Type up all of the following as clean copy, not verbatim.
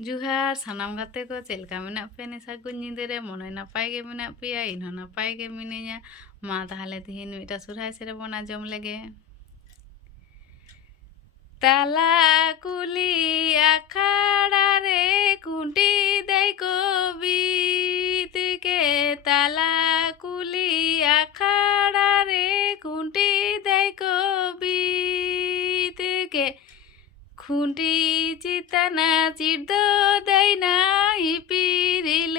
जुहार सानाम गाते को चेलका मेना पे ने सागुन ᱧᱤᱫᱟᱹ रे मने नापाय गे मेना पेया इनहो नापाय गे मिनेया मा ताहले तिहिन मिटा सुरहाय सेरे बन आजम लेगे ताला कुली आखाड़ा रे कुंटी दे को बीत के ताला कुली आखाड़ा रे कुंटी दे को बीत के खुंटी चितना चिड़दो दैना हिपिरिल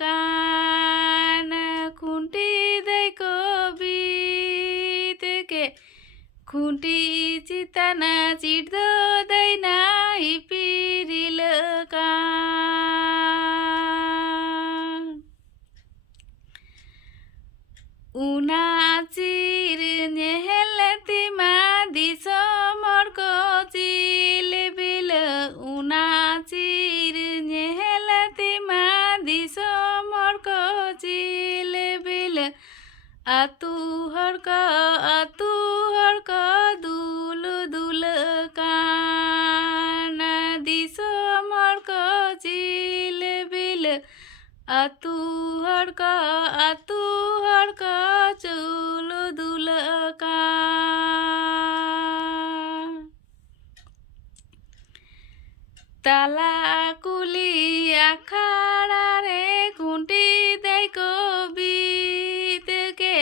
कान खुंटी दे को बीत के खुंटी चितना चिड़दो दैना हिपिरिल कान उना चिर नेहलती मा दिसमर को चिल बिल उना चिर नेहलती मा दिसमर को चिल बिल आतू हर का दुल दुल कान दिसमर को चिल बिल आतू हर का चुल दुल कान ताला कुली आखाड़ा रे खुंटी दे को बीत के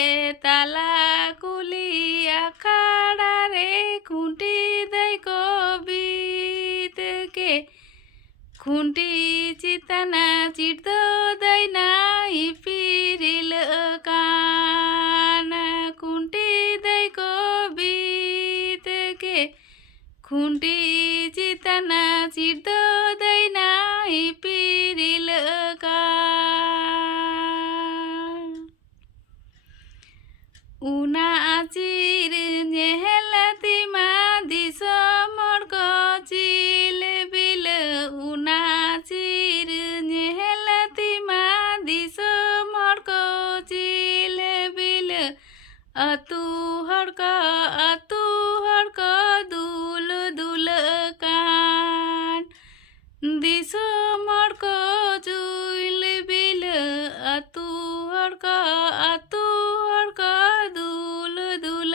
ताला कुली आखाड़ा रे खुंटी दे को बीत के खुंटी चितना चिड़दो दैना हिपिरिल कान खुंटी दे को बीत के खुंटी चितना चिड़दो दैना हिपिरिल कान उना चिर नेहलती मा दिसमर को चिल बिल उना चिर नेहलती मा दिसमर को चिल बिल आतू हर का दुल दुल कान दिसमर को चुल बिल आतू हर का दुल दुल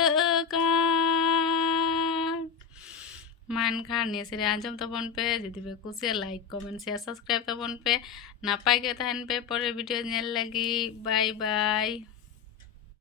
कान मान खान निये सेरे आंजम तबन पे जदि पे कुसिया लाइक कमेंट शेयर सब्सक्राइब तबन पे नापाय गे तहन पे परे भिडियो नेल लगी बाय बाय।